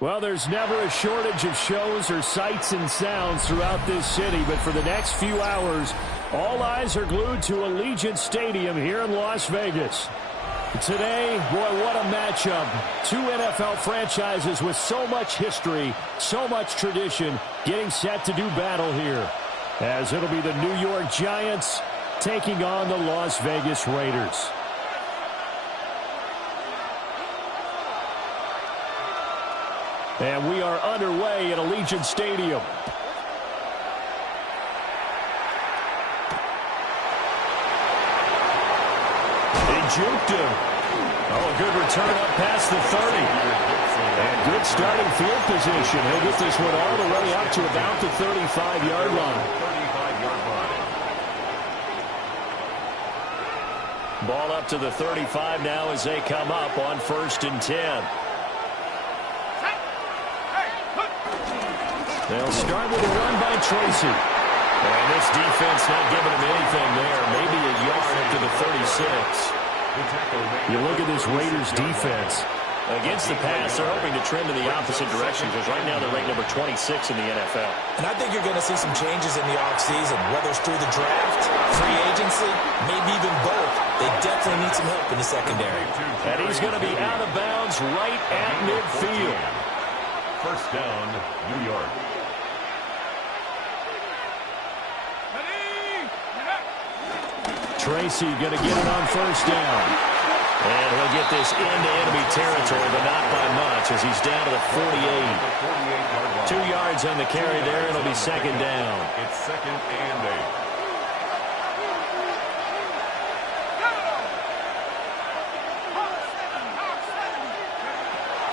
Well, there's never a shortage of shows or sights and sounds throughout this city, but for the next few hours, all eyes are glued to Allegiant Stadium here in Las Vegas. Today, boy, what a matchup. Two NFL franchises with so much history, so much tradition, getting set to do battle here, as it'll be the New York Giants taking on the Las Vegas Raiders. And we are underway at Allegiant Stadium. He juked him. Oh, a good return up past the 30. And good starting field position. He'll get this one all the way up to about the 35-yard line. Ball up to the 35 now as they come up on 1st and 10. They'll start with a run by Tracy. And this defense not giving him anything there. Maybe a yard up to the 36. You look at this Raiders defense. Against the pass, they're hoping to trend in the opposite direction because right now they're ranked number 26 in the NFL. And I think you're going to see some changes in the offseason, whether it's through the draft, free agency, maybe even both. They definitely need some help in the secondary. And he's going to be out of bounds right at midfield. First down, New York. Tracy going to get it on 1st down. And he'll get this into enemy territory, but not by much as he's down to the 48. 2 yards on the carry there. It'll be 2nd down. It's 2nd and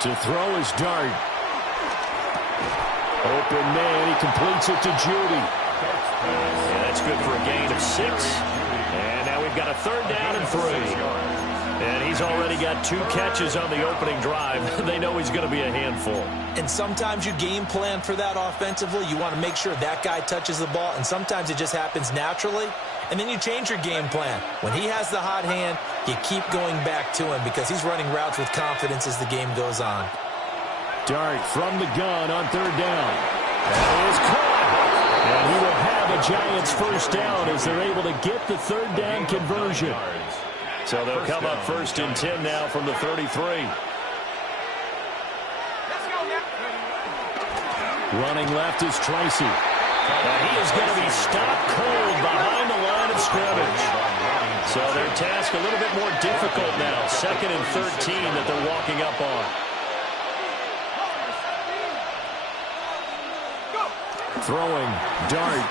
8. To throw is Dart. Open man. He completes it to Judy. Yeah, that's good for a gain of 6. And now we've got a 3rd down and 3. And he's already got 2 catches on the opening drive. They know he's going to be a handful. And sometimes you game plan for that offensively. You want to make sure that guy touches the ball, and sometimes it just happens naturally. And then you change your game plan. When he has the hot hand, you keep going back to him because he's running routes with confidence as the game goes on. Dart from the gun on 3rd down. That is caught. And he will have a Giants 1st down as they're able to get the 3rd down conversion. So they'll come up 1st and 10 now from the 33. Running left is Tracy. And he is going to be stopped cold behind the line of scrimmage. So their task a little bit more difficult now. 2nd and 13 that they're walking up on. Throwing, Dart.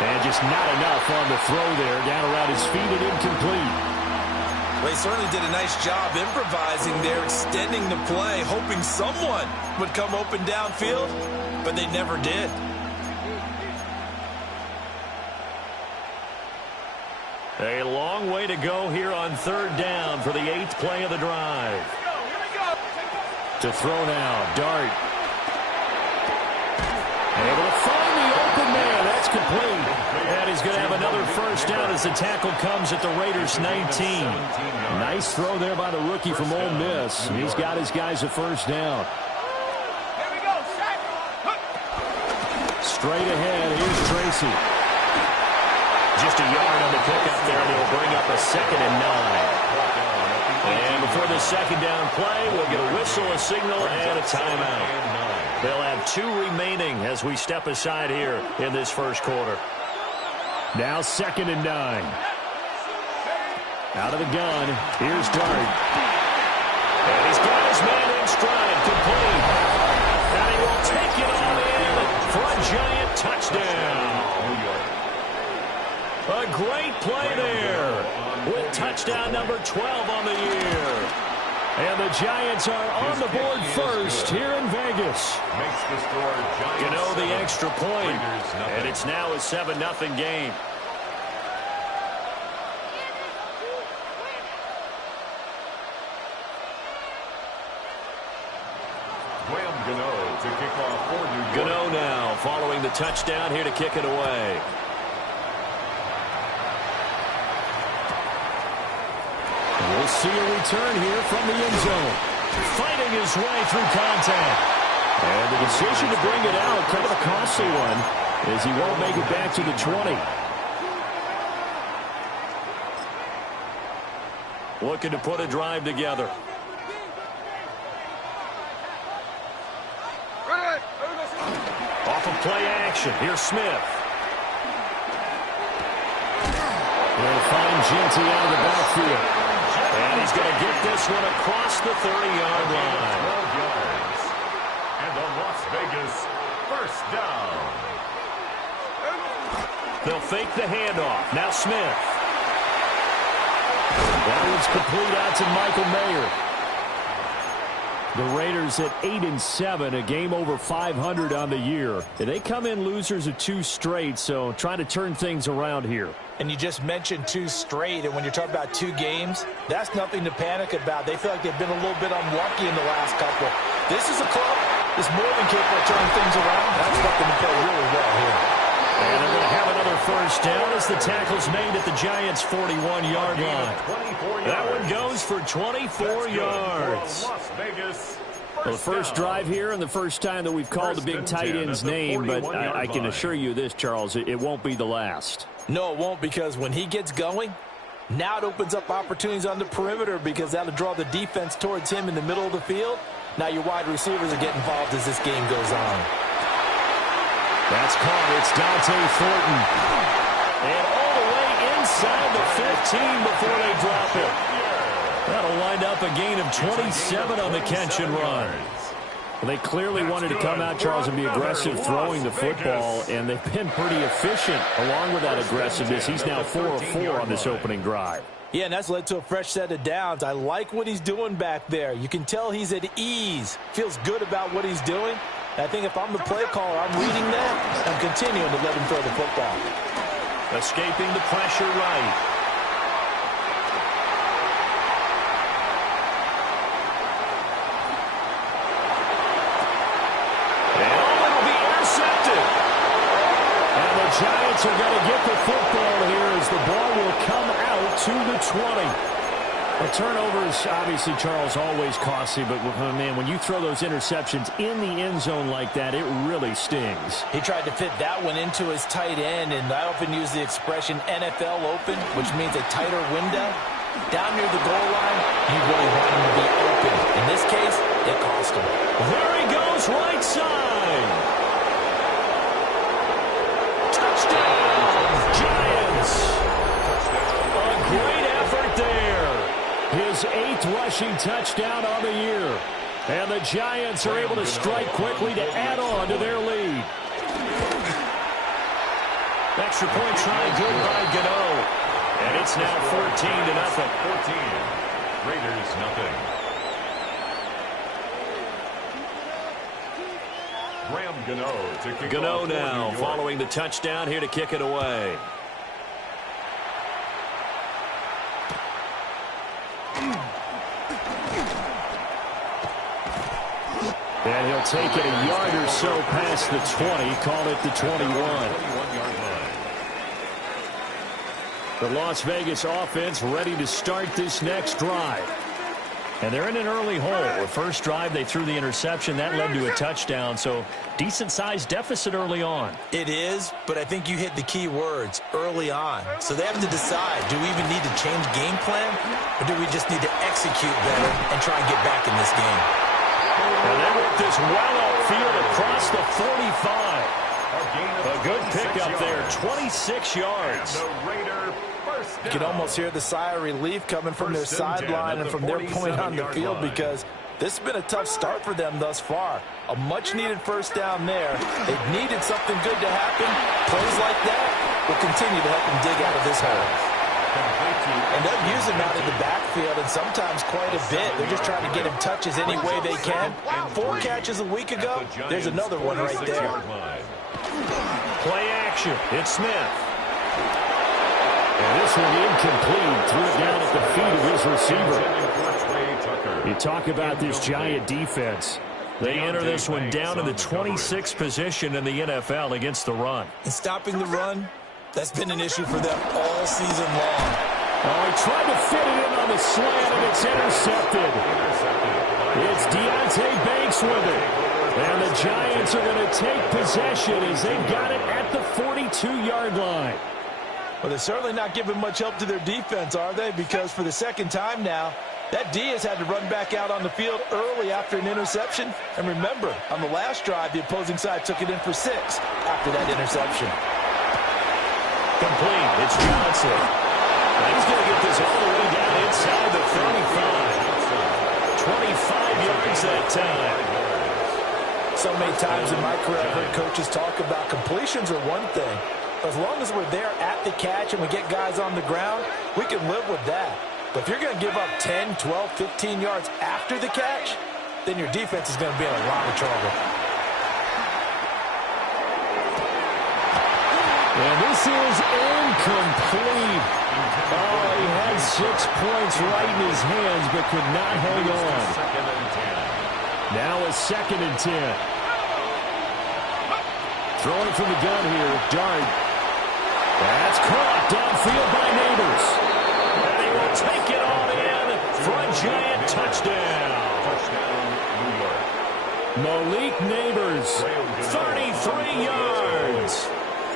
And just not enough on the throw there. Down around his feet and incomplete. Well, they certainly did a nice job improvising there, extending the play, hoping someone would come open downfield, but they never did. A long way to go here on 3rd down for the 8th play of the drive. To throw now, Dart. Able to find the open man. That's complete. And he's going to have another 1st down as the tackle comes at the Raiders' 19. Nice throw there by the rookie from Ole Miss. He's got his guys a 1st down. Straight ahead, here's Tracy. Just a yard on the pickup there. They'll bring up a 2nd and 9. And before the 2nd down play, we'll get a whistle, a signal, and a timeout. They'll have 2 remaining as we step aside here in this 1st quarter. Now 2nd and 9. Out of the gun, here's Dart. And he's got his man in stride, complete. And he will take it on in for a Giant touchdown. A great play there with touchdown number 12 on the year. And the Giants are on the board 1st here in Vegas. Makes the score Giants. You know, the extra point, and it's now a 7-0 game. Gano to kick off for New York. Gano now following the touchdown here to kick it away. We'll see a return here from the end zone. Fighting his way through contact. And the decision to bring it out, kind of a costly one, as he won't make it back to the 20. Looking to put a drive together. Off of play action. Here's Smith. They'll find Ginty out of the backfield. And he's going to get this one across the 30-yard line. 12 yards. And the Las Vegas first down. They'll fake the handoff. Now Smith. That one's complete out to Michael Mayer. The Raiders at 8-7, a game over 500 on the year. They come in losers of 2 straight, so trying to turn things around here. And you just mentioned 2 straight, and when you're talking about 2 games, that's nothing to panic about. They feel like they've been a little bit unlucky in the last couple. This is a club that's more than capable of turning things around. That's nothing to play really well here. And they're going to have another first down as the tackle's made at the Giants' 41-yard line. That one goes for 24 yards. Well, the first drive here and the first time that we've called the big tight end's name, but I can assure you this, Charles, it won't be the last. No, it won't, because when he gets going, now it opens up opportunities on the perimeter because that'll draw the defense towards him in the middle of the field. Now your wide receivers are getting involved as this game goes on. That's caught. It's Dante Thornton. And all the way inside the 15 before they drop it. That'll wind up a gain of 27 on the catch and run. Well, they clearly wanted to come out, Charles, and be aggressive throwing the football, and they've been pretty efficient along with that aggressiveness. He's now 4 of 4 on this opening drive. Yeah, and that's led to a fresh set of downs. I like what he's doing back there. You can tell he's at ease. Feels good about what he's doing. I think if I'm the play caller, I'm reading that. I'm continuing to let him throw the football. Escaping the pressure right. And it'll be intercepted. And the Giants are going to get the football here as the ball will come out to the 20. A turnover is obviously, Charles, always costly, but, man, when you throw those interceptions in the end zone like that, it really stings. He tried to fit that one into his tight end, and I often use the expression NFL open, which means a tighter window. Down near the goal line, you really want him to be open. In this case, it cost him. There he goes, right side. Touchdown, Giants. A great effort there. His 8th rushing touchdown on the year. And the Giants are able to strike quickly to add on to their lead. Extra point try good by Gano. And it's now 14-0. 14. Raiders nothing. Graham Gano to kick Gano off now following the touchdown here to kick it away. And he'll take it a yard or so past the 20, call it the 21. The Las Vegas offense ready to start this next drive. And they're in an early hole. The first drive, they threw the interception. That led to a touchdown, so decent-sized deficit early on. It is, but I think you hit the key words, early on. So they have to decide, do we even need to change game plan, or do we just need to execute better and try and get back in this game? And they work this well upfield across the 45. A good pickup there, 26 yards. You can almost hear the sigh of relief coming from their sideline and from their point on the field, because this has been a tough start for them thus far. A much-needed first down there. They've needed something good to happen. Plays like that will continue to help them dig out of this hole. And they'll use him out of the backfield, and sometimes quite a bit. They're just trying to get him touches any way they can. 4 catches a week ago. There's another one right there. Play action. It's Smith. And this one incomplete. Threw it down at the feet of his receiver. You talk about this Giant defense. They enter this one down in the 26th position in the NFL against the run. And stopping the run, that's been an issue for them all season long. Oh, he tried to fit it in on the slant, and it's intercepted. It's Deontay Banks with it. And the Giants are going to take possession as they've got it at the 42-yard line. Well, they're certainly not giving much help to their defense, are they? Because for the second time now, that D has had to run back out on the field early after an interception. And remember, on the last drive, the opposing side took it in for 6 after that interception. Complete. It's Johnson. And he's going to get this all the way down inside the 35. 25 yards that time. So many times in my career, I've heard coaches talk about completions are one thing. As long as we're there at the catch and we get guys on the ground, we can live with that. But if you're going to give up 10, 12, 15 yards after the catch, then your defense is going to be in a lot of trouble. And this is incomplete. Oh, he had 6 points right in his hands but could not hang on. Now a 2nd and 10. Throwing from the gun here, Dart. That's caught downfield by Neighbors. And he will take it all in for a Giant touchdown. Malik Neighbors, 33 yards.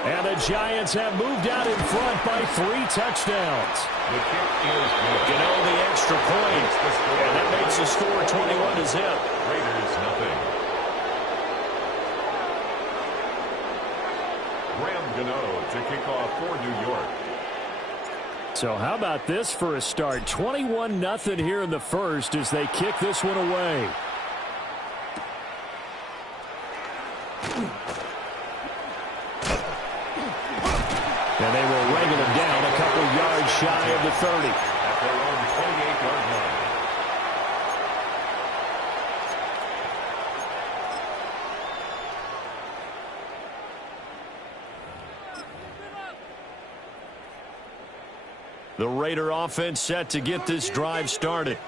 And the Giants have moved out in front by 3 touchdowns. Gano the extra point. And that makes the score 21-0. Raiders nothing. Gano to kick off for New York. So how about this for a start? 21-0 here in the first as they kick this one away. And they will wrangle him down a couple yards shy of the 30. At their own 28-yard line. The Raider offense set to get this drive started.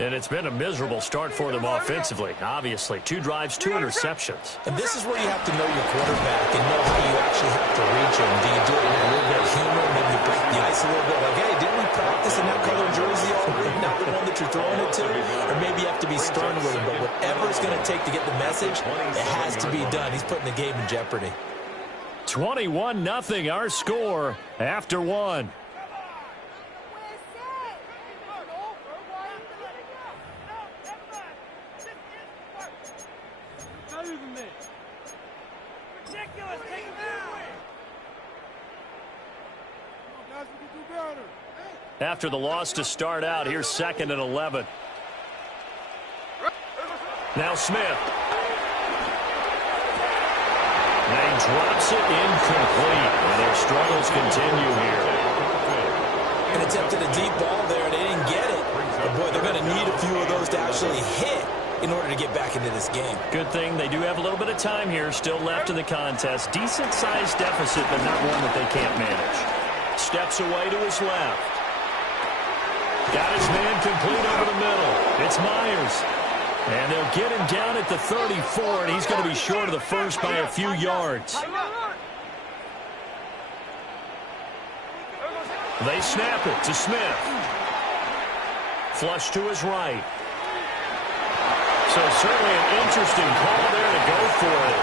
And it's been a miserable start for them offensively. Obviously, 2 drives, 2 interceptions. And this is where you have to know your quarterback and know how you actually have to reach him. Do you do it with a little bit of humor, maybe break the ice a little bit? Like, hey, didn't we practice in that color jersey already? Not the one that you're throwing it to? Or maybe you have to be stern with him. But whatever it's going to take to get the message, it has to be done. He's putting the game in jeopardy. 21-0 our score after 1. After the loss to start out, here's 2nd and 11. Now Smith. And he drops it incomplete. And their struggles continue here. And attempted a deep ball there, and they didn't get it. But, boy, they're going to need a few of those to actually hit in order to get back into this game. Good thing they do have a little bit of time here still left in the contest. Decent-sized deficit, but not one that they can't manage. Steps away to his left. Got his man complete over the middle. It's Myers. And they'll get him down at the 34, and he's going to be short of the first by a few yards. They snap it to Smith. Flush to his right. So certainly an interesting call there to go for it.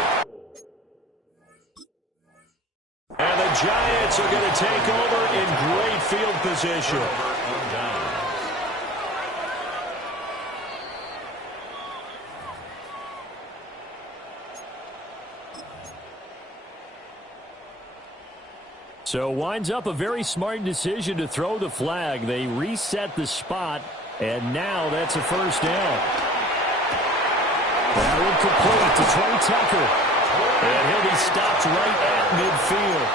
And the Giants are going to take over in great field position. So winds up a very smart decision to throw the flag. They reset the spot, and now that's a first down. Now incomplete to Trey Tucker. And he'll be stopped right at midfield.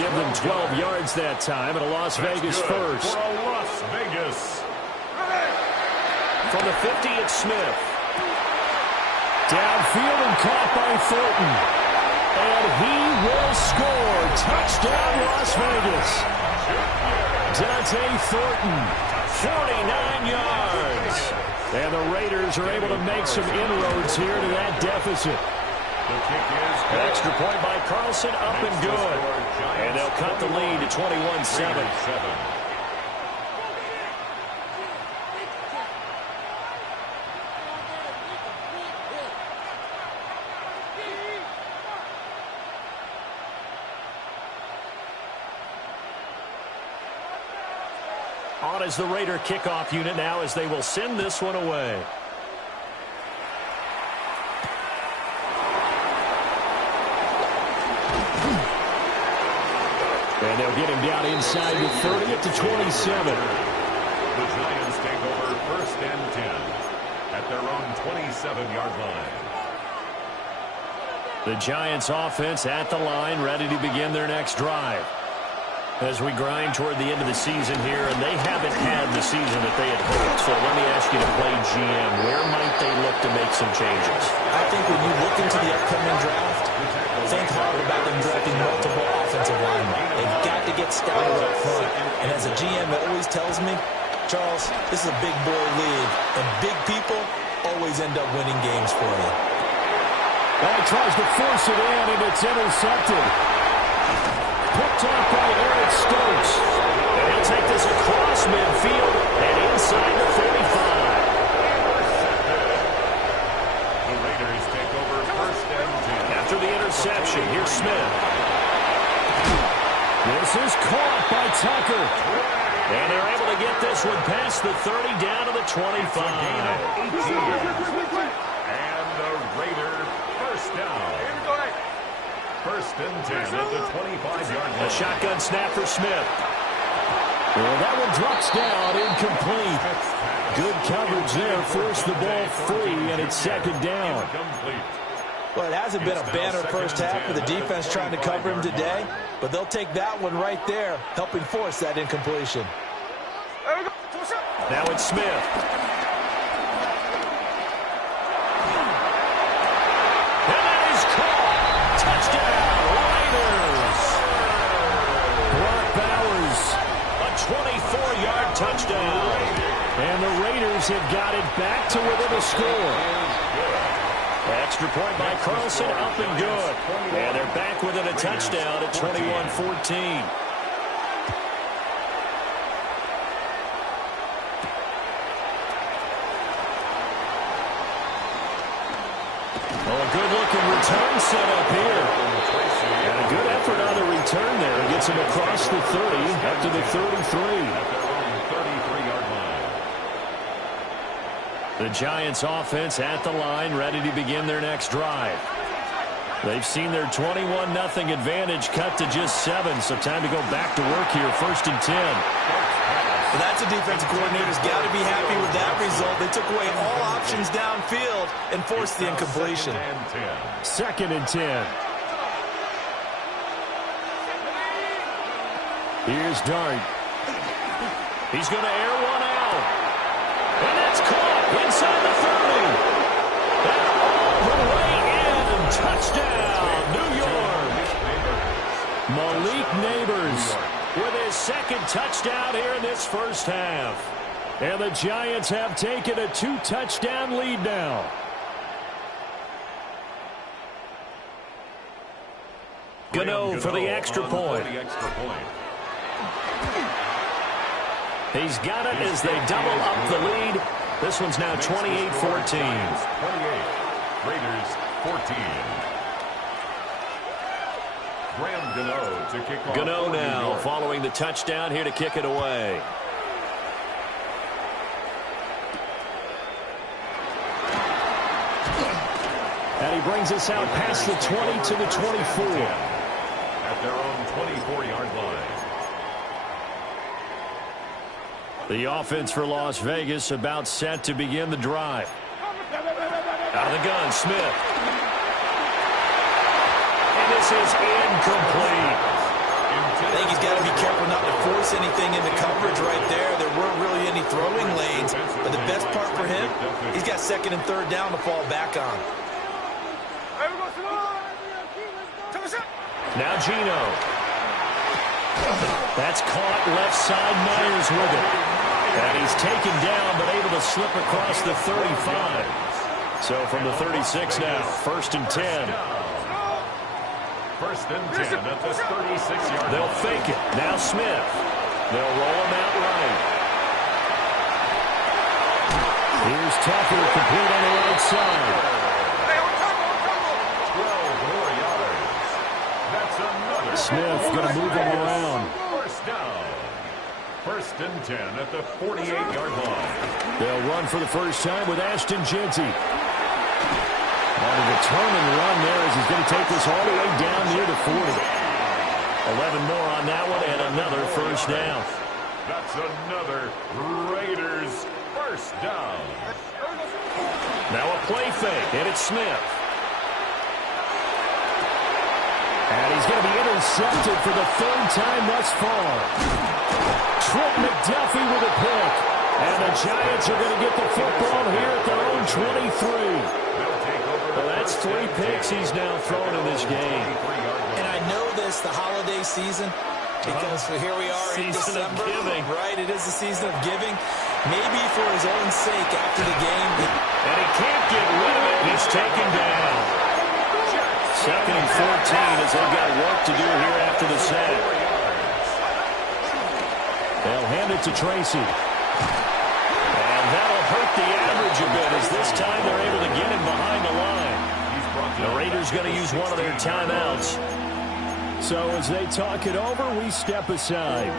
Give them 12 yards that time, and a Las Vegas first. For a Las Vegas. From the 50, it's Smith. Downfield and caught by Thornton. And he will score. Touchdown, Las Vegas. Dante Thornton, 49 yards. And the Raiders are able to make some inroads here to that deficit. An extra point by Carlson, up and good. And they'll cut the lead to 21-7. On is the Raider kickoff unit now as they will send this one away. And they'll get him down inside the 30 to 27. The Giants take over 1st and 10 at their own 27-yard line. The Giants offense at the line, ready to begin their next drive. As we grind toward the end of the season here, and they haven't had the season that they had hoped. So let me ask you to play GM. Where might they look to make some changes? I think when you look into the upcoming draft, think hard about them drafting multiple offensive linemen. They've got to get scouted up front. And as a GM, it always tells me, Charles, this is a big boy league, and big people always end up winning games for you. Well, he tries to force it in, and it's intercepted. Picked off by Eric Stokes. And he'll take this across midfield and inside the 45. The Raiders take over 1st and 10. After the interception, here's Smith. This is caught by Tucker. And they're able to get this one past the 30 down to the 25. And the Raider 1st down. 1st and 10 at the 25-yard line. A shotgun snap for Smith. Well, that one drops down, incomplete. Good coverage there, forced the ball free, and it's 2nd down. Well, it hasn't been a banner first half for the defense trying to cover him today, but they'll take that one right there, helping force that incompletion. Now it's Smith. And that is caught. Touchdown, Raiders. Brock Bowers, a 24-yard touchdown. And the Raiders have got it back to within a score. Extra point by Carlson, up and good. And they're back within a touchdown at 21-14. Oh, a good-looking return set up here. And a good effort on the return there. Gets him across the 30, up to the 33. The Giants offense at the line, ready to begin their next drive. They've seen their 21-0 advantage cut to just 7, so time to go back to work here, 1st and 10. Well, that's a defensive coordinator's got to be happy with that result. They took away all options downfield and forced the incompletion. 2nd and 10. Here's Dart. He's going to air one out. And that's caught inside the 30. And all the way in. Touchdown, New York. Malik Neighbors with his 2nd touchdown here in this first half. And the Giants have taken a 2-touchdown lead now. Gano for the extra point. He's got it as they double up the lead. This one's now 28-14. 28. Raiders 14. Graham Gano to kick off. Gano now following the touchdown here to kick it away. And he brings us out past the 20 to the 24. At their own 24-yard line. The offense for Las Vegas about set to begin the drive. Out of the gun, Smith. And this is incomplete. I think he's got to be careful not to force anything into coverage right there. There weren't really any throwing lanes. But the best part for him, he's got 2nd and 3rd down to fall back on. Now Gino. That's caught left side. Myers with it. And he's taken down but able to slip across the 35. So from the 36 now, 1st and 10. First and 10 at the 36-yard line. They'll fake it. Now Smith. They'll roll him out right. Here's Tucker, complete on the right side. 12 more yards. That's another. Smith going to move him around. First down. First and 10 at the 48-yard line. They'll run for the first time with Ashton Jeanty. On a determined run there as he's going to take this all the way down near the 40. 11 more on that one and another first down. That's another Raiders first down. Now a play fake, and it's Smith. And he's going to be intercepted for the third time thus far. Trent McDuffie with a pick. And the Giants are going to get the football here at their own 23. Well, that's 3 picks he's now thrown in this game. And I know this, the holiday season, because here we are in December. Right, it is the season of giving. Maybe for his own sake after the game. And he can't get rid of it. He's taken down. Second and 14 as they've got work to do here after the sack. They'll hand it to Tracy. And that'll hurt the average a bit as this time they're able to get him behind the line. The Raiders going to use one of their timeouts. So as they talk it over, we step aside.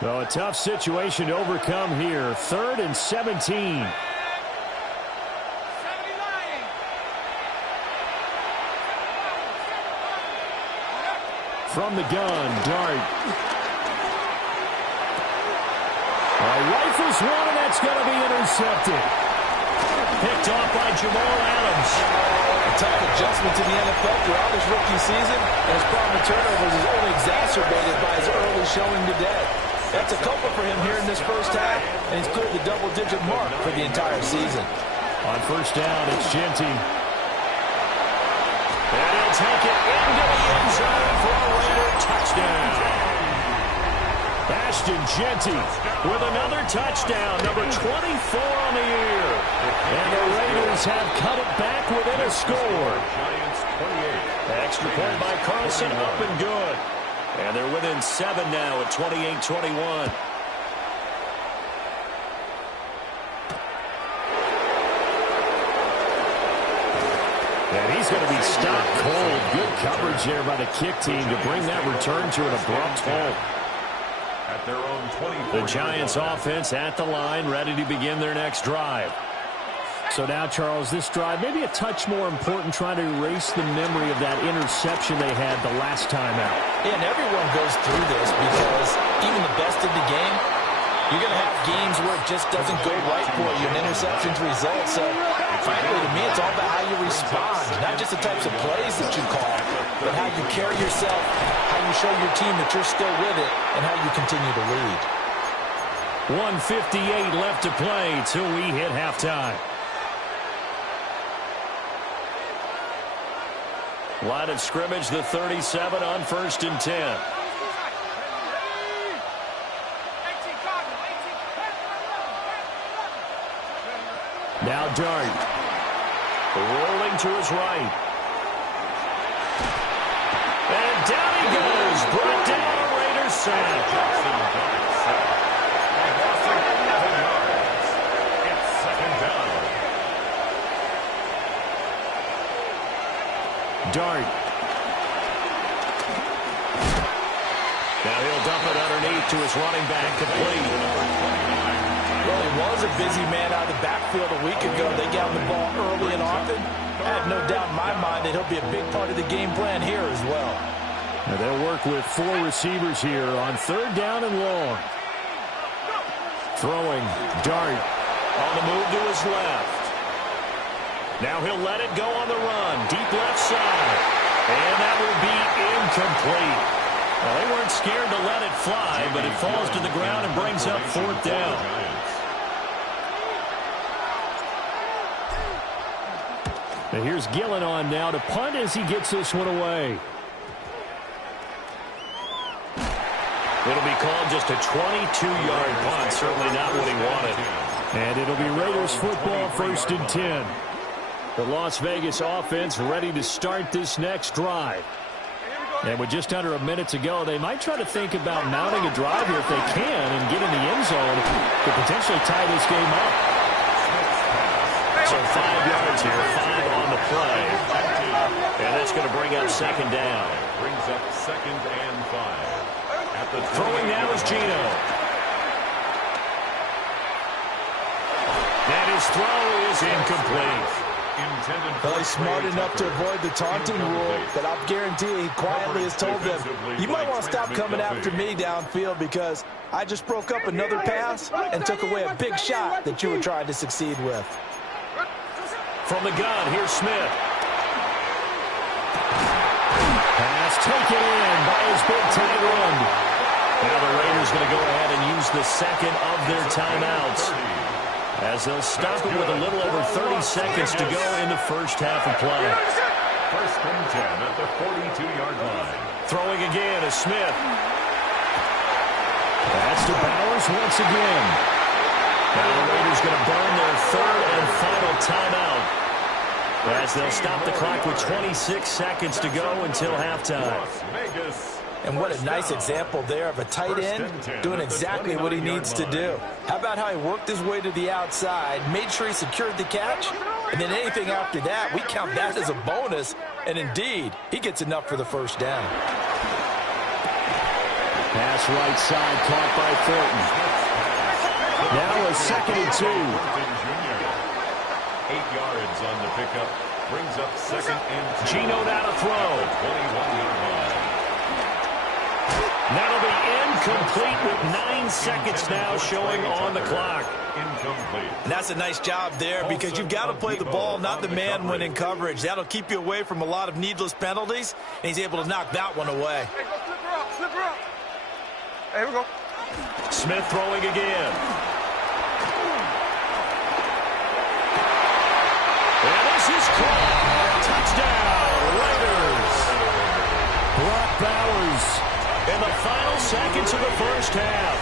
So a tough situation to overcome here. 3rd and 17. From the gun, Dart. Rifles one, and that's going to be intercepted. Picked off by Jamal Adams. A tough adjustment to the NFL throughout his rookie season, and his problem with turnovers is only exacerbated by his early showing today. That's a couple for him here in this first half, and he's cleared the double-digit mark for the entire season. On first down, it's Jeanty. And he'll take it into the end zone for a Raider touchdown. Ashton Jeanty with another touchdown, number 24 on the year. And the Raiders have cut it back within a score. Giants 28. Extra point by Carlson, up and good. And they're within 7 now at 28-21. And he's going to be stopped cold. Good coverage there by the kick team to bring that return to an abrupt halt. At their own 24. The Giants offense at the line, ready to begin their next drive. So now, Charles, this drive may be a touch more important, trying to erase the memory of that interception they had the last time out. Yeah, and everyone goes through this because even the best in the game, you're going to have games where it just doesn't go right for you, and interceptions result. So, frankly, to me, it's all about how you respond, not just the types of plays that you call, but how you carry yourself, how you show your team that you're still with it, and how you continue to lead. 1:58 left to play till we hit halftime. Line of scrimmage, the 37 on 1st and 10. Now Dart. Rolling to his right. And down he goes. Brought down a Raiders sack. It's second down. Dart. Now he'll dump it underneath to his running back, complete. Well, he was a busy man out of the backfield a week ago. They got the ball early and often. I have no doubt in my mind that he'll be a big part of the game plan here as well. Now they'll work with 4 receivers here on 3rd down and long. Throwing, Dart on the move to his left. Now he'll let it go on the run. Deep left side. And that will be incomplete. Well, they weren't scared to let it fly, but it falls to the ground and brings up 4th down. Now here's Gillen on now to punt as he gets this one away. It'll be called just a 22-yard punt. Certainly not what he wanted. And it'll be Raiders football, 1st and 10. The Las Vegas offense ready to start this next drive. And with just under a minute to go, they might try to think about mounting a drive here if they can and get in the end zone to potentially tie this game up. So 5 yards here, 5 on the play. And that's going to bring up 2nd down. Brings up 2nd and 5. Throwing now is Gino. And his throw is incomplete. Well, he's smart enough to avoid the taunting rule, but I'll guarantee he quietly has told them, you might want to stop coming after me downfield because I just broke up another pass and took away a big shot that you were trying to succeed with. From the gun, here's Smith. Pass taken in by his big tight end. Now the Raiders going to go ahead and use the second of their timeouts, as they'll stop it with a little over 30 seconds to go in the first half of play. 1st and 10 at the 42-yard line. Throwing again is Smith. Pass to Bowers once again. Now the Raiders going to burn their 3rd and final timeout, as they'll stop the clock with 26 seconds to go until halftime. And what a nice example there of a tight end doing exactly what he needs to do. How about how he worked his way to the outside, made sure he secured the catch, and then anything after that, we count that as a bonus. And indeed, he gets enough for the 1st down. Pass right side, caught by Thornton. Now a 2nd and 2. 8 yards on the pickup. Brings up 2nd and 2. Gino now to throw. 21-yard line. That'll be incomplete with 9 seconds now showing on the clock. Incomplete. And that's a nice job there because you've got to play the ball, not the man when in coverage. That'll keep you away from a lot of needless penalties, and he's able to knock that one away. Hey, go flip her up, flip her up. Hey, here we go. Smith throwing again. And this is caught. Touchdown, Raiders. Brock Bowers In the final seconds of the first half.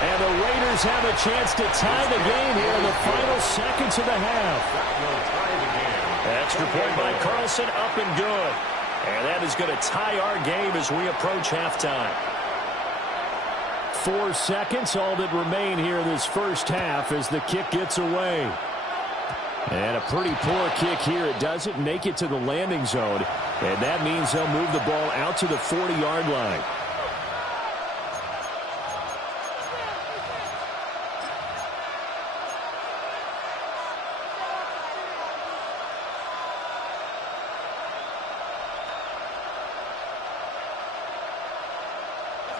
And the Raiders have a chance to tie the game here in the final seconds of the half. That will tie the game. Extra point by Carlson, up and good. And that is going to tie our game as we approach halftime. 4 seconds, all that remain here in this first half as the kick gets away. And a pretty poor kick here. It doesn't make it to the landing zone. And that means they'll move the ball out to the 40-yard line.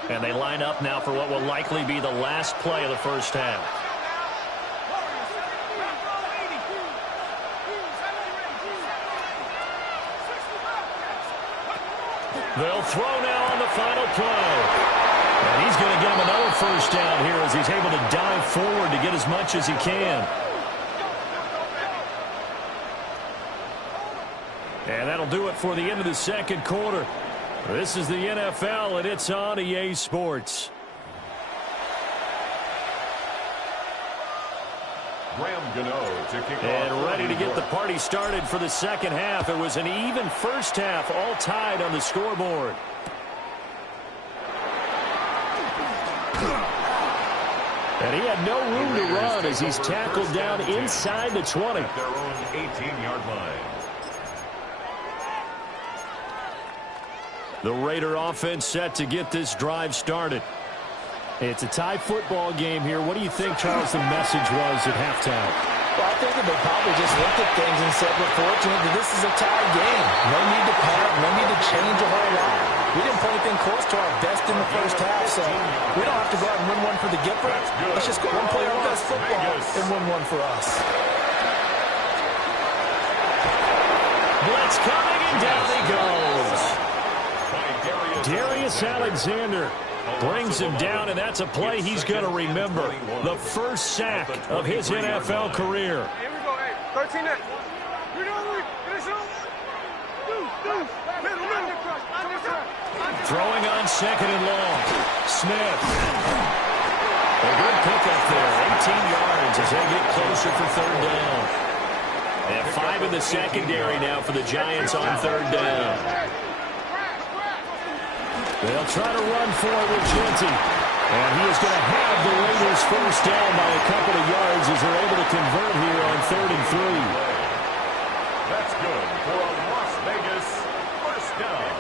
And they line up now for what will likely be the last play of the first half. They'll throw now on the final play. And he's going to get him another first down here as he's able to dive forward to get as much as he can. And that'll do it for the end of the second quarter. This is the NFL, and it's on EA Sports. And ready to get the party started for the second half. It was an even first half, all tied on the scoreboard. And he had no room to run as he's tackled down inside the 20. At their own 18-yard line. The Raider offense set to get this drive started. It's a tie football game here. What do you think, Charles, the message was at halftime? Well, I think that they probably just looked at things and said, we're fortunate that this is a tie game. No need to panic, no need to change a whole lot. We didn't play anything close to our best in the first half, so we don't have to go out and win one for the Gipper. Let's just go out and play our best football and win one for us. Blitz coming, and down he goes. Darius Alexander brings him down, and that's a play he's going to remember. The first sack of his NFL career. Here we go, hey, 13 next. Throwing on second and long. Smith. A good pickup there. 18 yards as they get closer for third down. They have 5 in the secondary now for the Giants on third down. They'll try to run for it with Genty. And he is going to have the Raiders first down by a couple of yards as they're able to convert here on 3rd and 3. That's good for a Las Vegas first down.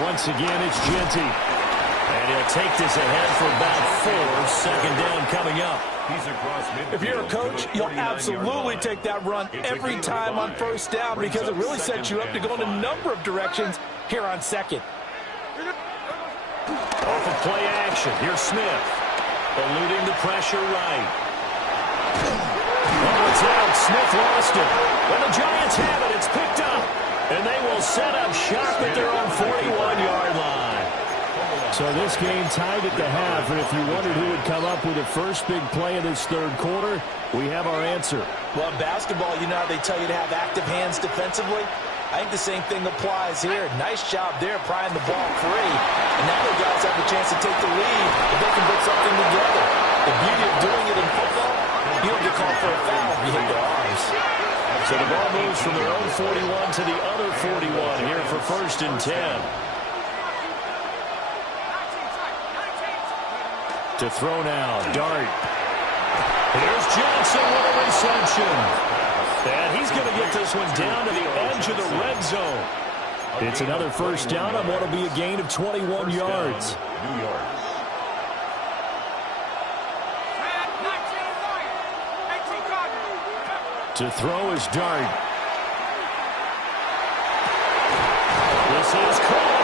Once again, it's Genty. And he'll take this ahead for about 4. Second down coming up. He's across midfield. If you're a coach, you'll absolutely take that run every time on first down because it really sets you up to go in a number of directions here on second. Off of play action. Here's Smith. Eluding the pressure right. Oh, it's out. Smith lost it. And the Giants have it. It's picked up. And they will set up shop at their own 41-yard line. So this game tied at the half, and if you wondered who would come up with the first big play of this third quarter, we have our answer. Well, in basketball, you know how they tell you to have active hands defensively? I think the same thing applies here. Nice job there prying the ball free. And now the guys have the chance to take the lead if they can put something together. The beauty of doing it in football, you don't get called for a foul if you hit their arms. So the ball moves from their own 41 to the other 41 here for 1st and 10. To throw now, Dart. Here's Johnson with a reception. And he's going to get this one down to the edge of the red zone. It's another first down on what will be a gain of 21 yards. New York. To throw is Dart. This is caught.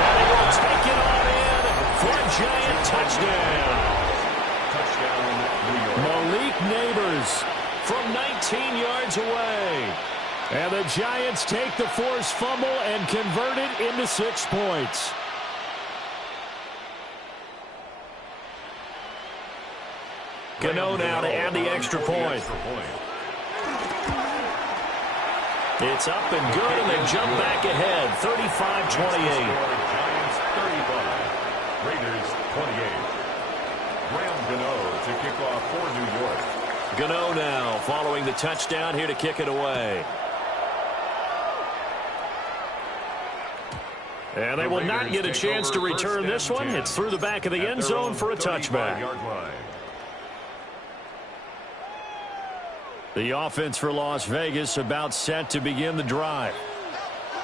And he will take it on in for a Giant touchdown. Touchdown, New York. Malik Neighbors from 19 yards away. And the Giants take the forced fumble and convert it into 6 points. Gano now to add the extra point. It's up and good, and they jump back ahead, 35-28. Giants 35, Raiders 28. Graham Gano to kick off for New York. Gano now following the touchdown here to kick it away. And they will not get a chance to return this one. It's through the back of the end zone for a touchback. The offense for Las Vegas about set to begin the drive.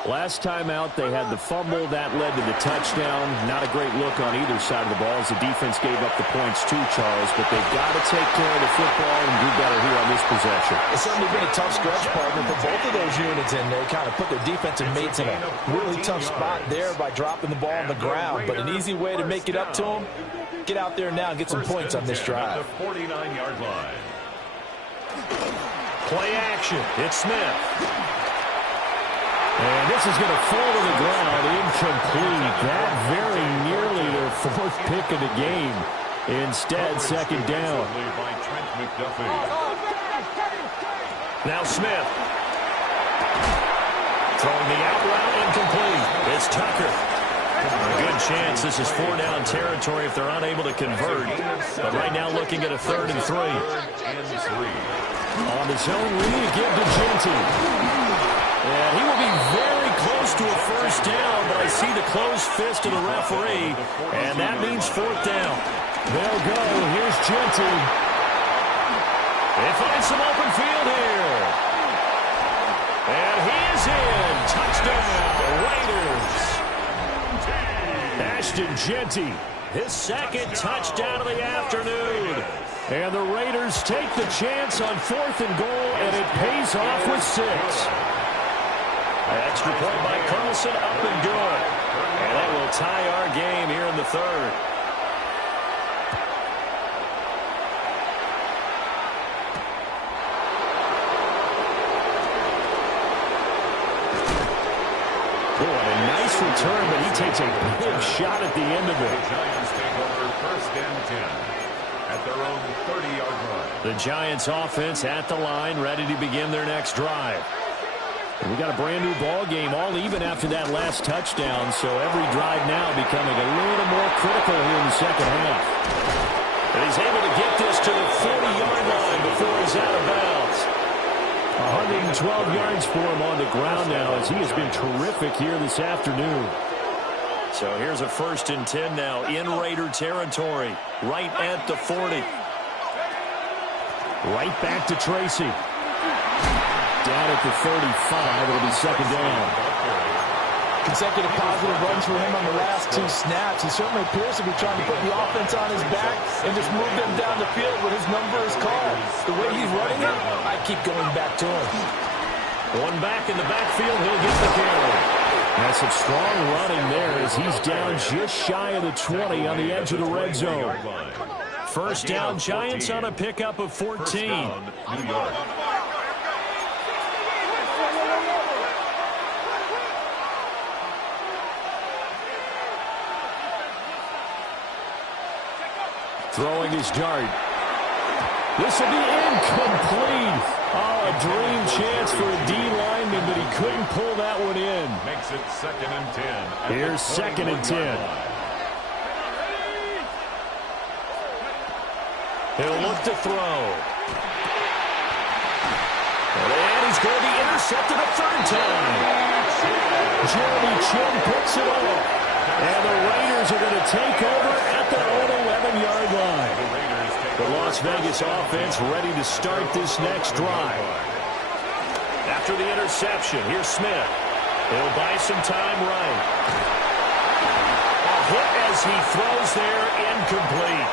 Last time out, they had the fumble. That led to the touchdown. Not a great look on either side of the ball as the defense gave up the points too, Charles. But they've got to take care of the football and do better here on this possession. It's certainly been a tough stretch, partner, for both of those units in there. Kind of put their defensive mates in a really tough spot there by dropping the ball on the ground. But an easy way to make it up to them, get out there now and get some points on this drive. 49-yard line. Play action. It's Smith. And this is going to fall to the ground, incomplete. That very nearly their 4th pick of the game. Instead, second down. Now Smith. Throwing the out route, incomplete. It's Tucker. A good chance this is 4-down territory if they're unable to convert. But right now looking at a 3rd and 3. On the zone read, give to Genty. And he will be very close to a first down, but I see the closed fist of the referee, and that means 4th down. They'll go. Here's Genty. They find some open field here. And he is in. Touchdown, Raiders. Ashton Genty, his 2nd touchdown of the afternoon. And the Raiders take the chance on 4th and goal, and it pays off with 6. Extra point by Carlson, up and good. And that will tie our game here in the 3rd. Boy, a nice return, but he takes a big shot at the end of it. The Giants take over 1st and 10 at their own 30-yard line. The Giants offense at the line, ready to begin their next drive. And we got a brand new ball game, all even after that last touchdown. So every drive now becoming a little more critical here in the second half. And he's able to get this to the 40-yard line before he's out of bounds. 112 yards for him on the ground now, as he has been terrific here this afternoon. So here's a 1st and 10 now in Raider territory, right at the 40. Right back to Tracy. Down at the 35, it'll be second down. Consecutive positive runs for him on the last 2 snaps. He certainly appears to be trying to put the offense on his back and just move them down the field when his number is called. The way he's running it, I keep going back to him. One back in the backfield, he'll get the carry. That's some strong running there as he's down just shy of the 20 on the edge of the red zone. First down, Giants on a pickup of 14. New York. Throwing his dart. This will be incomplete. Oh, a dream chance for a D lineman, but he couldn't pull that one in. Makes it 2nd and 10. Here's 2nd and 10. He'll look to throw. And he's going to be intercepted a 3rd time. Jeremy Chin picks it up. And the Raiders are going to take over at their own 11-yard line. The Las Vegas offense ready to start this next drive. After the interception, here's Smith. He'll buy some time right. A hit as he throws there, incomplete.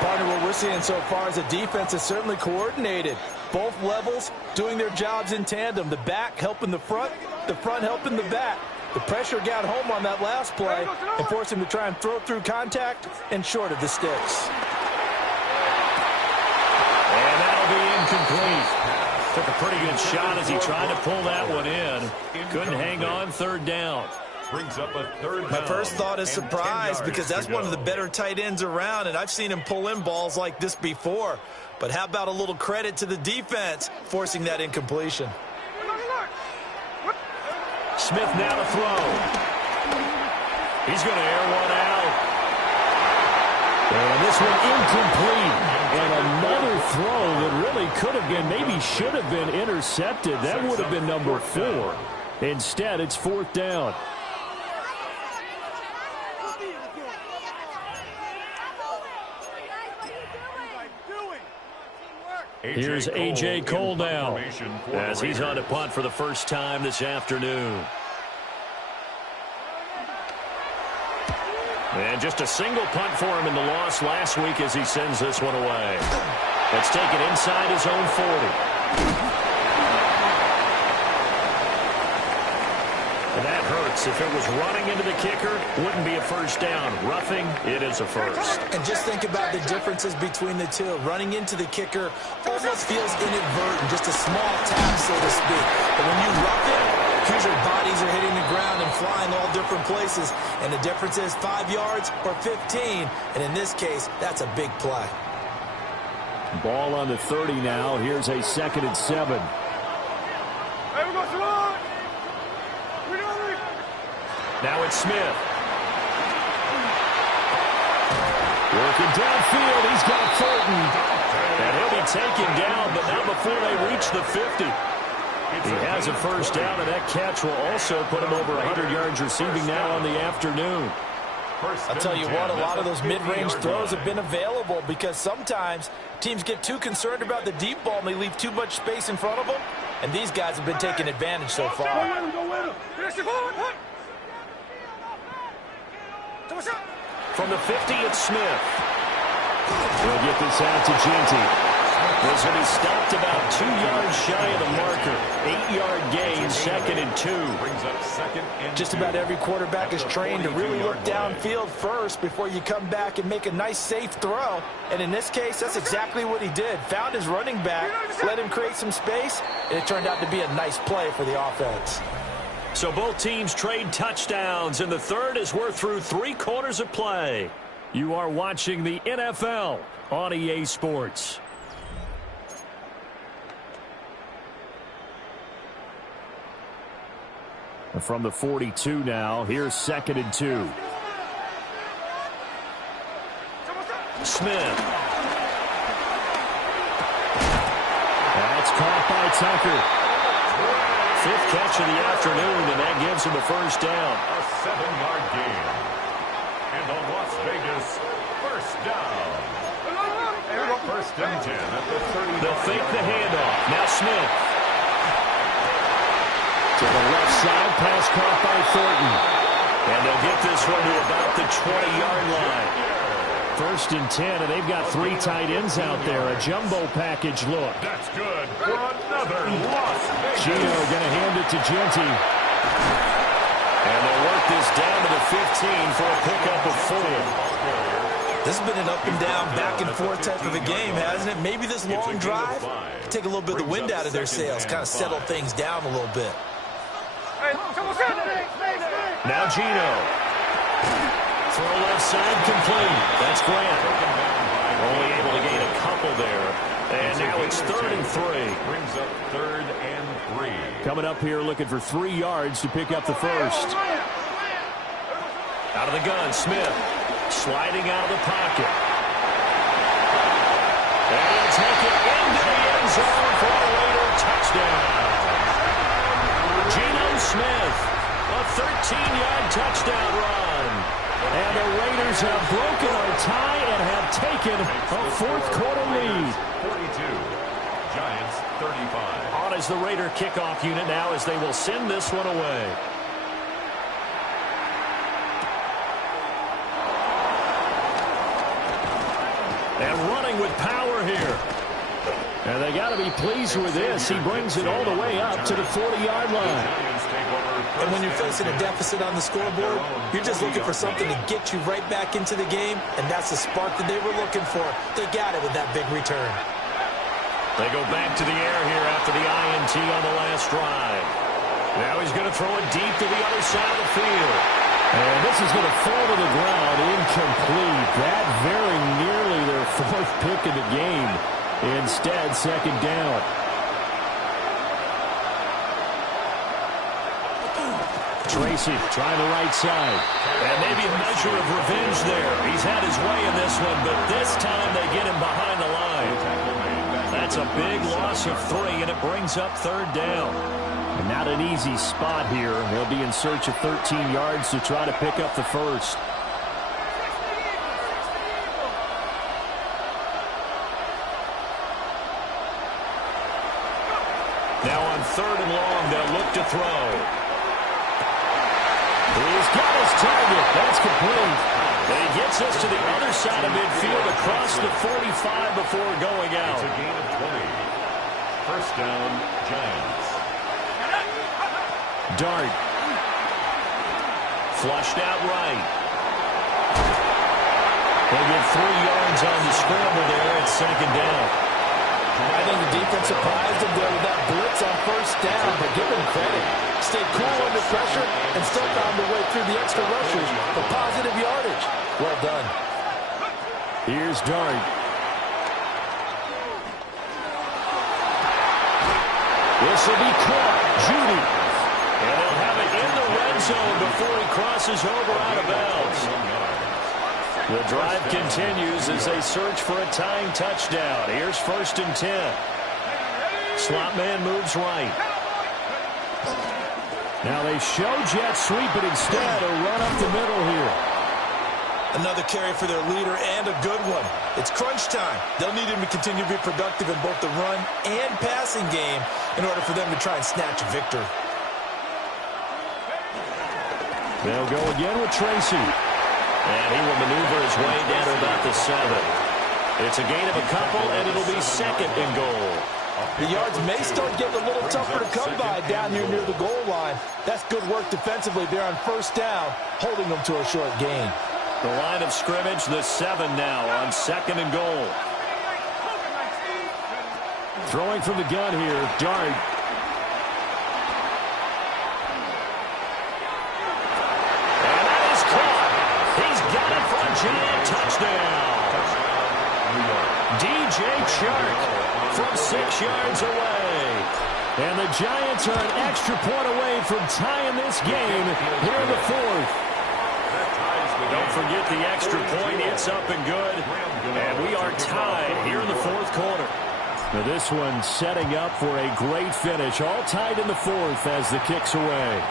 Partner, what we're seeing so far is the defense is certainly coordinated. Both levels doing their jobs in tandem. The back helping the front helping the back. The pressure got home on that last play and forced him to try and throw through contact and short of the sticks. And that'll be incomplete. Took a pretty good shot as he tried to pull that one in. Couldn't hang on 3rd down. Brings up a 3rd down. My first thought is surprise because that's one of the better tight ends around, and I've seen him pull in balls like this before. But how about a little credit to the defense forcing that incompletion? Smith now to throw. He's going to air one out. And this one incomplete. And another throw that really could have been, maybe should have been intercepted. That would have been number 4. Instead, it's 4th down. Here's A.J. Cole now as he's on to punt for the first time this afternoon. And just a single punt for him in the loss last week as he sends this one away. It's taken inside his own 40. And that hurts. If it was running into the kicker, wouldn't be a first down. Roughing, it is a first. And just think about the differences between the two. Running into the kicker almost feels inadvertent, just a small tap, so to speak. But when you rough it, usually bodies are hitting the ground and flying all different places. And the difference is 5 yards or 15. And in this case, that's a big play. Ball on the 30 now. Here's a 2nd and 7. Hey, we got Simone! Now it's Smith. Working downfield. He's got Fulton. And he'll be taken down, but not before they reach the 50. He has a first down, and that catch will also put him over 100 yards receiving now on the afternoon. I'll tell you what, a lot of those mid-range throws have been available because sometimes teams get too concerned about the deep ball and they leave too much space in front of them. And these guys have been taking advantage so far. From the 50, it's Smith. He'll get this out to Genty. This will be stopped about 2 yards shy of the marker. 8-yard gain, 2nd and 2. Brings up 2nd and 2. Just about every quarterback is trained to really look downfield first before you come back and make a nice, safe throw. And in this case, that's exactly what he did. Found his running back, let him create some space, and it turned out to be a nice play for the offense. So both teams trade touchdowns, and the third as we're through 3 quarters of play. You are watching the NFL on EA Sports. From the 42 now, here's 2nd and 2. Smith. That's caught by Tucker. 5th catch of the afternoon, and that gives him a first down. A 7-yard gain. And on Las Vegas, first down. First and 10 at the 30. They'll fake the handoff. Now Smith. To the left side, pass caught by Thornton. And they'll get this one to about the 20-yard line. First and 10, and they've got 3 tight ends out there. A jumbo package look. That's good for another Las Vegas. Gino going to hand it to Genty. And they'll work this down to the 15 for a pickup of 4. This has been an up-and-down, back-and-forth type of a game, hasn't it? Maybe this long drive, take a little bit of the wind out of their sails, kind of settle things down a little bit. Now Gino. Throw left side complete. That's Grant. Only able to gain a couple there. And now it's 3rd and 3. Brings up 3rd and 3. Coming up here looking for 3 yards to pick up the first. Out of the gun, Smith. Sliding out of the pocket. And he'll take it into the end zone for a later touchdown. Geno Smith, a 13-yard touchdown run. And the Raiders have broken our tie and have taken a 4th quarter lead. 42, Giants 35. On is the Raider kickoff unit now as they will send this one away. And running with power here. And they got to be pleased with this. He brings it all the way up to the 40-yard line. And when you're facing a deficit on the scoreboard, you're just looking for something to get you right back into the game, and that's the spark that they were looking for. They got it with that big return. They go back to the air here after the INT on the last drive. Now he's going to throw it deep to the other side of the field. And this is going to fall to the ground incomplete. That very nearly their 4th pick of the game. Instead, 2nd down. Tracy trying the right side. And maybe a measure of revenge there. He's had his way in this one, but this time they get him behind the line. That's a big loss of 3, and it brings up 3rd down. And not an easy spot here. They'll be in search of 13 yards to try to pick up the first. Now on 3rd and long, they'll look to throw. He's got his target. That's complete. And he gets us to the other side of midfield across the 45 before going out. It's a gain of 20. First down, Giants. Dart. Flushed out right. They'll get 3 yards on the scramble there at 2nd down. I think the defense surprised him there with that blitz on first down, but give him credit. Stayed cool under pressure and still found a way through the extra rushers for positive yardage. Well done. Here's Dart. This will be caught. Judy. And they'll have it in the red zone before he crosses over out of bounds. The drive continues as they search for a tying touchdown. Here's 1st and 10. Slot man moves right. Now they show jet sweep, but instead a run up the middle here. Another carry for their leader and a good one. It's crunch time. They'll need him to continue to be productive in both the run and passing game in order for them to try and snatch a victory. They'll go again with Tracy. And he will maneuver his way down to about the 7. It's a gain of a couple, and it'll be 2nd and goal. The yards may start getting a little tougher to come by down here near the goal line. That's good work defensively there on first down, holding them to a short gain. The line of scrimmage, the 7 now on 2nd and goal. Throwing from the gun here, Dart. Giant touchdown. DJ Chark from 6 yards away. And the Giants are an extra point away from tying this game here in the fourth. Don't forget the extra point. It's up and good. And we are tied here in the fourth quarter. Now this one setting up for a great finish. All tied in the fourth as the kick's away.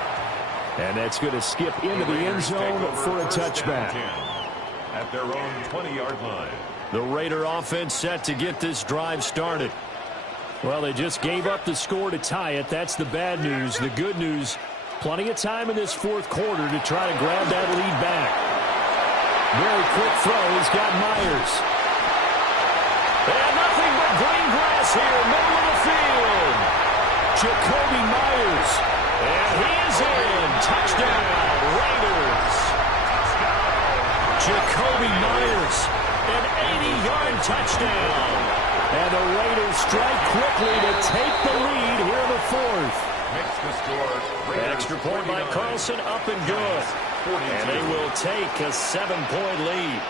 And that's going to skip into the end zone for a touchback. At their own 20-yard line. The Raider offense set to get this drive started. Well, they just gave up the score to tie it. That's the bad news. The good news, plenty of time in this fourth quarter to try to grab that lead back. Very quick throw. He's got Myers. And nothing but green grass here, middle of the field. Jacoby Myers. And he is in. Touchdown, Raiders. Jacoby Myers, an 80-yard touchdown. And the Raiders strike quickly to take the lead here in the fourth. Makes the score. Raiders Extra point by Carlson, up and good. And they will take a 7-point lead.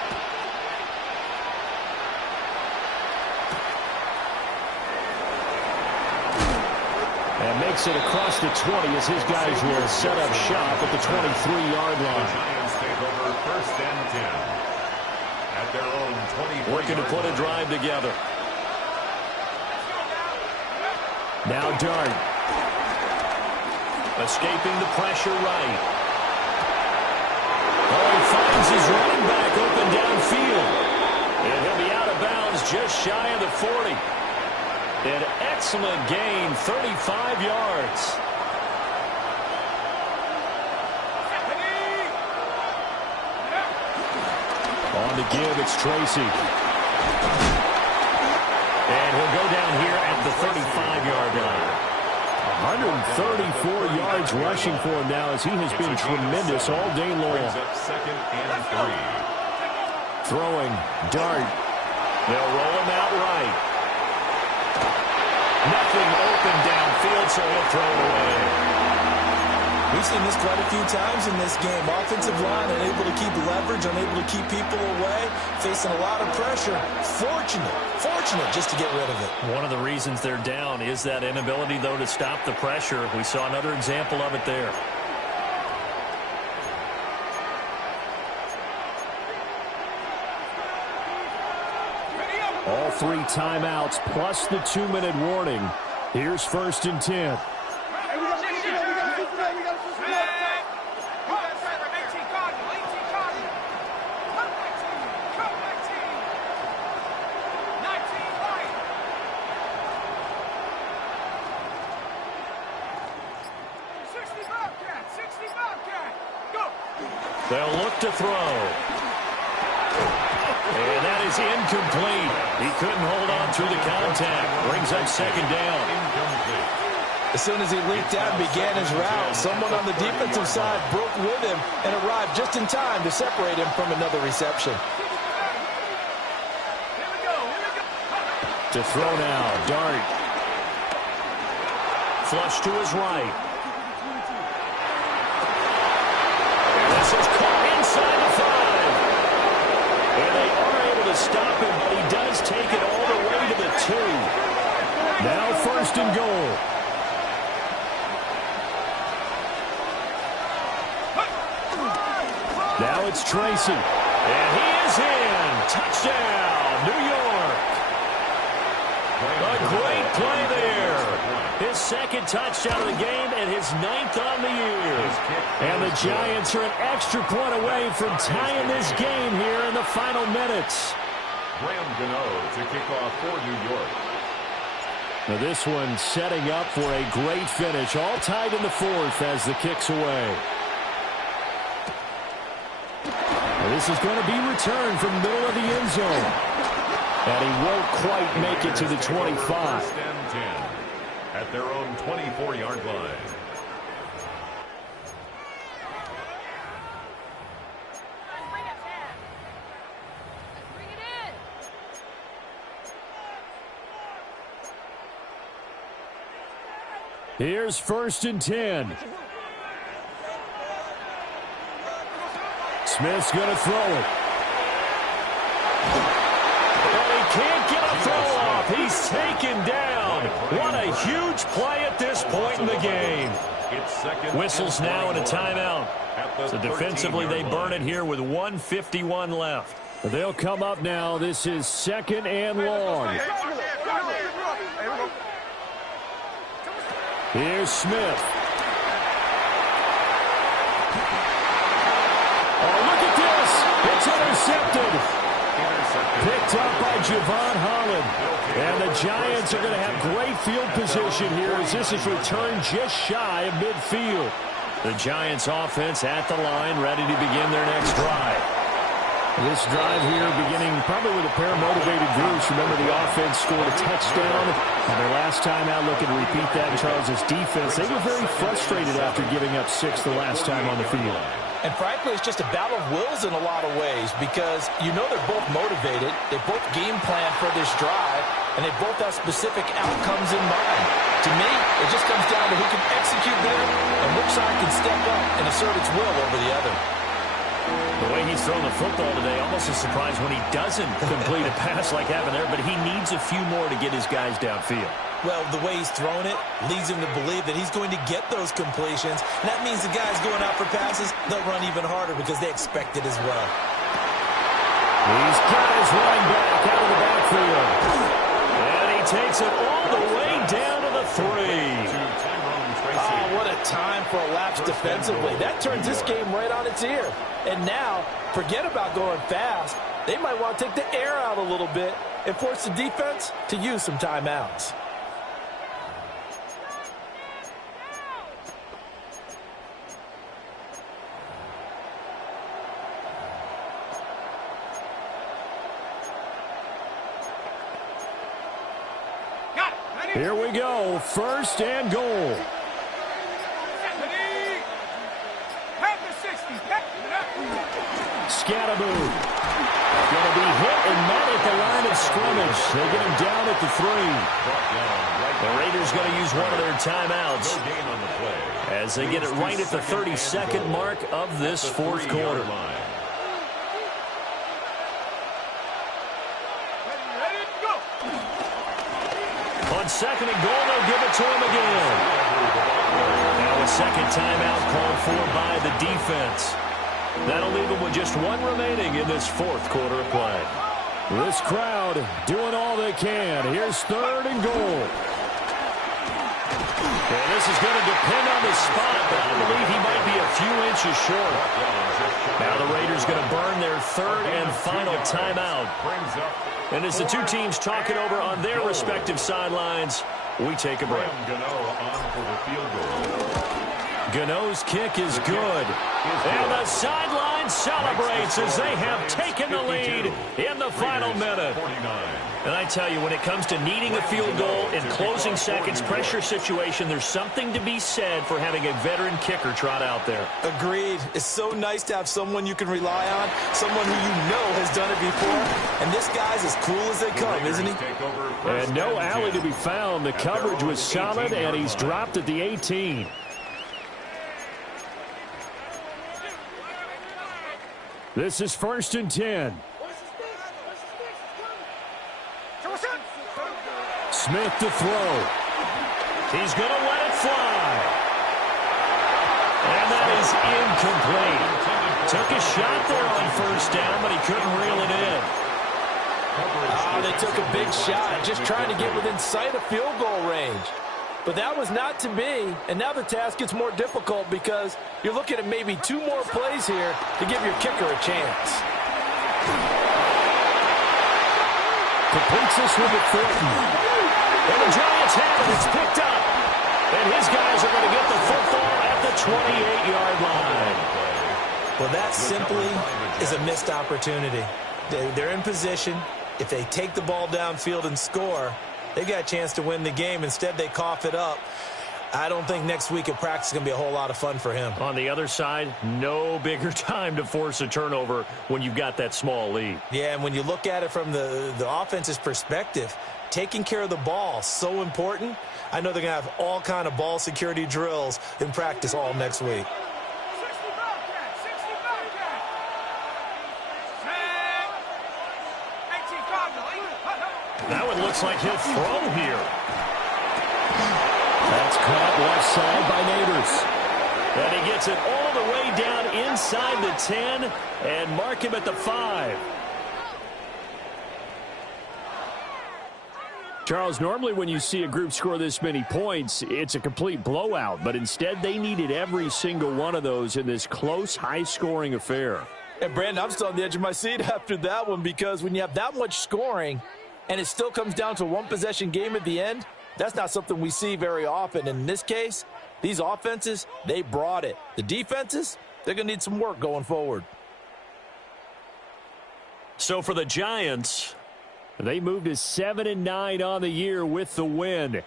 And makes it across the 20 as his guys will set up shop at the 23-yard line. Giants take over first and 10. At their own 20. Working to put a drive together. Now Dart. Escaping the pressure right. Oh, he finds his running back open downfield. And he'll be out of bounds just shy of the 40. An excellent gain, 35 yards. On the give, it's Tracy. And he'll go down here at the 35-yard line. 134 yards rushing for him now as he has been tremendous all day long. Second and 3. Throwing, Dart. They'll roll him out right. Nothing open downfield, so he'll throw it away. We've seen this quite a few times in this game. Offensive line unable to keep leverage, unable to keep people away, facing a lot of pressure. Fortunate just to get rid of it. One of the reasons they're down is that inability, though, to stop the pressure. We saw another example of it there. All 3 timeouts plus the 2-minute warning. Here's first and 10. They'll look to throw. And that is incomplete. He couldn't hold on through the contact. Brings up second down. As soon as he leaped out and began his route, someone on the defensive side broke with him and arrived just in time to separate him from another reception. To throw now, Dart. Flush to his right. This is caught inside the 5. And they are able to stop him, but he does take it all the way to the 2. Now first and goal. Now it's Tracy. And he is in. Touchdown, New York. A great play there. His second touchdown of the game and his 9th on the year. And the Giants are an extra point away from tying this game here in the final minutes. Graham Gano to kick off for New York. Now this one setting up for a great finish. All tied in the 4th as the kick's away. Now this is going to be returned from the middle of the end zone. And he won't quite make it to the 25. First and 10 at their own 24-yard line. Here's first and 10. Smith's going to throw it. But he can't get a throw off. He's taken down. What a huge play at this point in the game. Whistles now and a timeout. So defensively, they burn it here with 1:51 left. They'll come up now. This is 2nd and long. Here's Smith. Oh, look at this. It's intercepted. Picked up by Javon Holland. And the Giants are going to have great field position here as this is returned just shy of midfield. The Giants offense at the line, ready to begin their next drive. This drive here beginning probably with a pair of motivated groups. Remember, the offense scored a touchdown. And their last time out, looking to repeat that in Charles' defense. They were very frustrated after giving up 6 the last time on the field. And frankly, it's just a battle of wills in a lot of ways because you know they're both motivated. They both game plan for this drive, and they both have specific outcomes in mind. To me, it just comes down to who can execute better and which side can step up and assert its will over the other. The way he's thrown the football today, almost a surprise when he doesn't complete a pass like having there, but he needs a few more to get his guys downfield. Well, the way he's thrown it leads him to believe that he's going to get those completions. And that means the guys going out for passes, they'll run even harder because they expect it as well. He's got his running back out of the backfield. And he takes it all the way down to the 3. Oh, what a time for a lapse defensively. That turns this game right on its ear. And now, forget about going fast. They might want to take the air out a little bit and force the defense to use some timeouts. Here we go, 1st and goal. Scatterbo. Going to be hit and met at the line of scrimmage. They get him down at the 3. The Raiders going to use one of their timeouts as they get it right at the 32nd mark of this 4th quarter. On 2nd and goal, they'll give it to him again. Now a second timeout called for by the defense. That'll leave them with just 1 remaining in this 4th quarter of play. This crowd doing all they can. Here's 3rd and goal. And this is going to depend on the spot, but I believe he might be a few inches short. Now the Raiders going to burn their 3rd and final timeout. And as the two teams talk it over on their respective sidelines, we take a break. Gano's kick is good. And the sideline celebrates as they have taken the lead in the final minute. And I tell you, when it comes to needing a field goal in closing seconds, pressure situation, there's something to be said for having a veteran kicker trot out there. Agreed. It's so nice to have someone you can rely on, someone who you know has done it before. And this guy's as cool as they come, isn't he? And no alley to be found. The coverage was solid, and he's dropped at the 18. This is 1st and 10. Smith to throw. He's going to let it fly. And that is incomplete. Took a shot there on 1st down, but he couldn't reel it in. Oh, they took a big shot, just trying to get within sight of field goal range. But that was not to be, and now the task gets more difficult because you're looking at maybe 2 more plays here to give your kicker a chance. Completes this with a Thornton. And the Giants have it. It's picked up. And his guys are going to get the football at the 28-yard line. Well, that simply is a missed opportunity. They're in position. If they take the ball downfield and score, they got a chance to win the game. Instead, they cough it up. I don't think next week at practice is going to be a whole lot of fun for him. On the other side, no bigger time to force a turnover when you've got that small lead. Yeah, and when you look at it from the offense's perspective, taking care of the ball, so important. I know they're going to have all kind of ball security drills in practice all next week. Now it looks like he'll throw here. That's It's caught left side by Neighbors. And he gets it all the way down inside the 10 and mark him at the 5. Charles, normally when you see a group score this many points, it's a complete blowout. But instead, they needed every single one of those in this close, high-scoring affair. And, Brandon, I'm still on the edge of my seat after that one because when you have that much scoring and it still comes down to a one-possession game at the end, that's not something we see very often. And in this case, these offenses, they brought it. The defenses, they're going to need some work going forward. So for the Giants, they moved to 7-9 on the year with the win.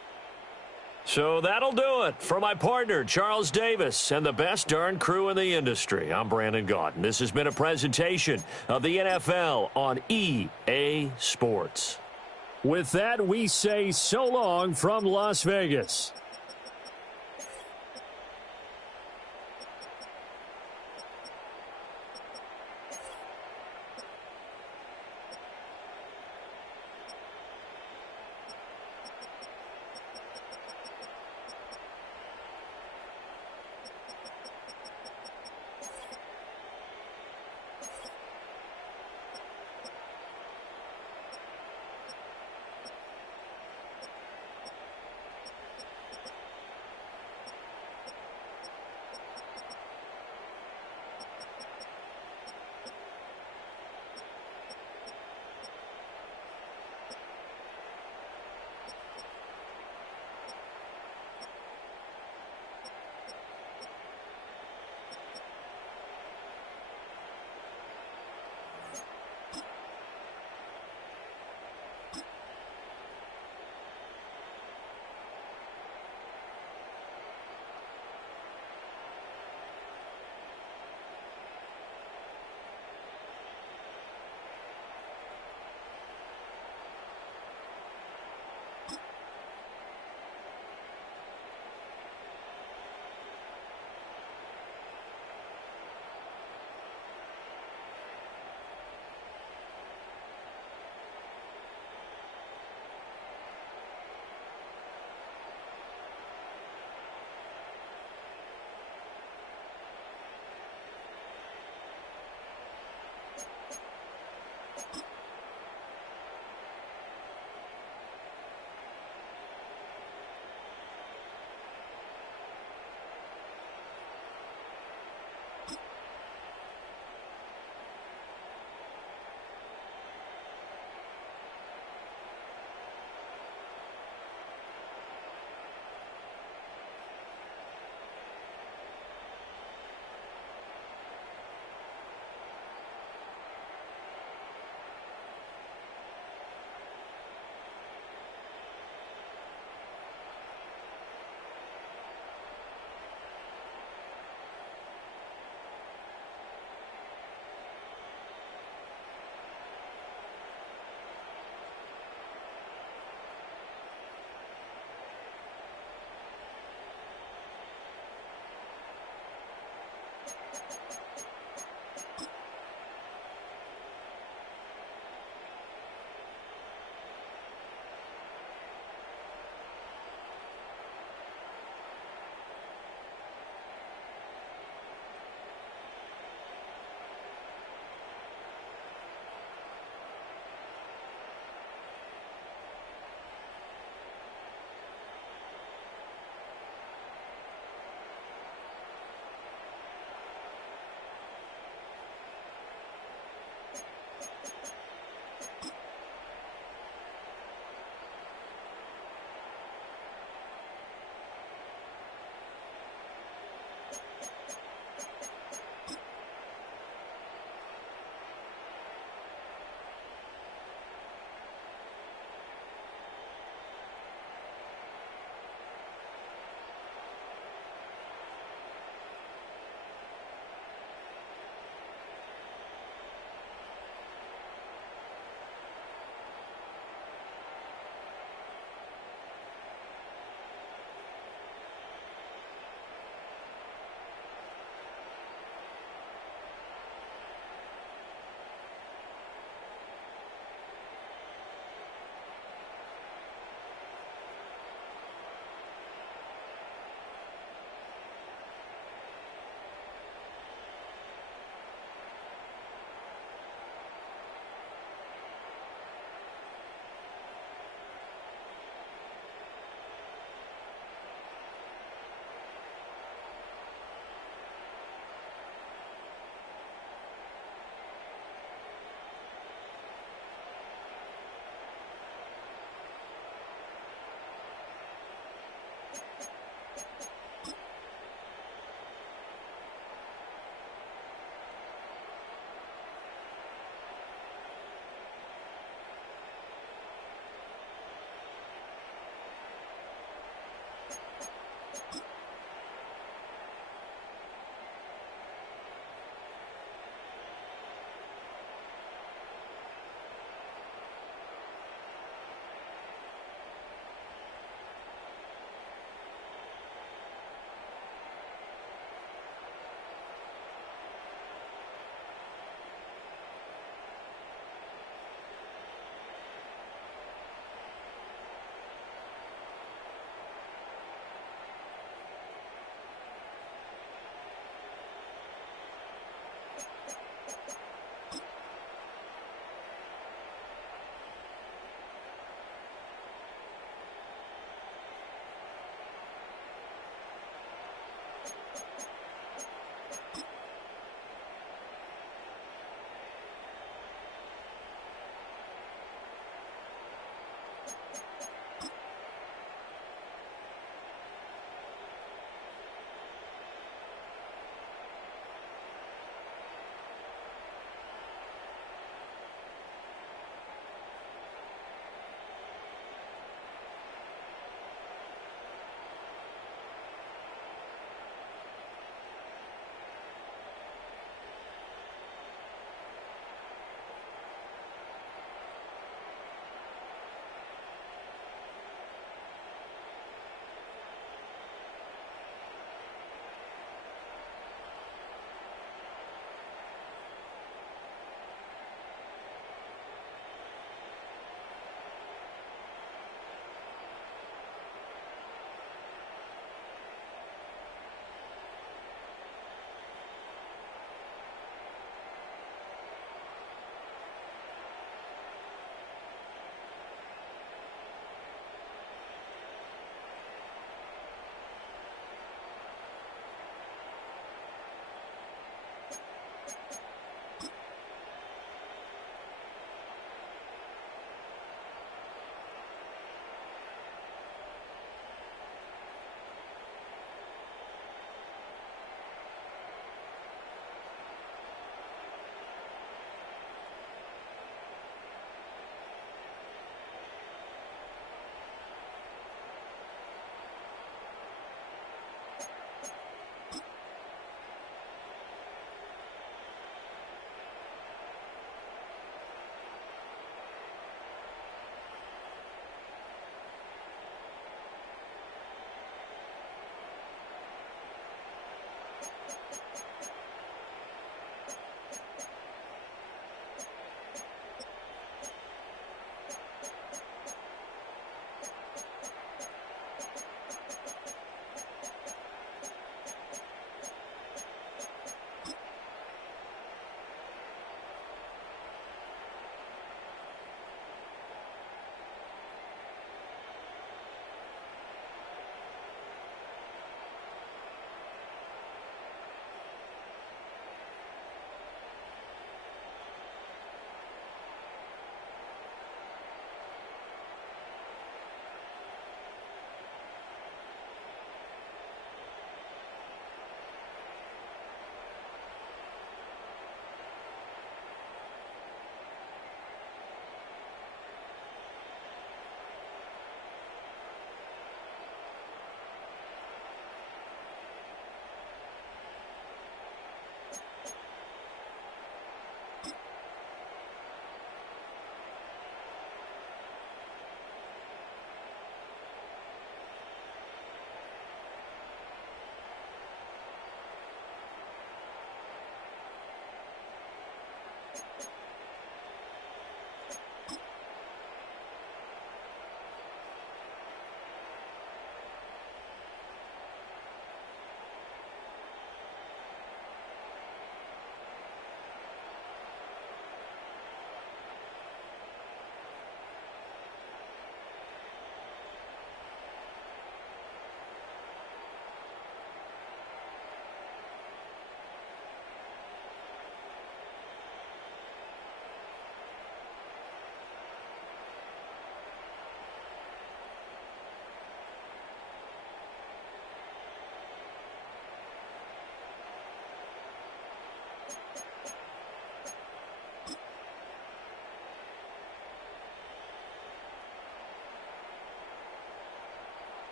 So that'll do it. For my partner, Charles Davis, and the best darn crew in the industry, I'm Brandon Gaudin. This has been a presentation of the NFL on EA Sports. With that, we say so long from Las Vegas.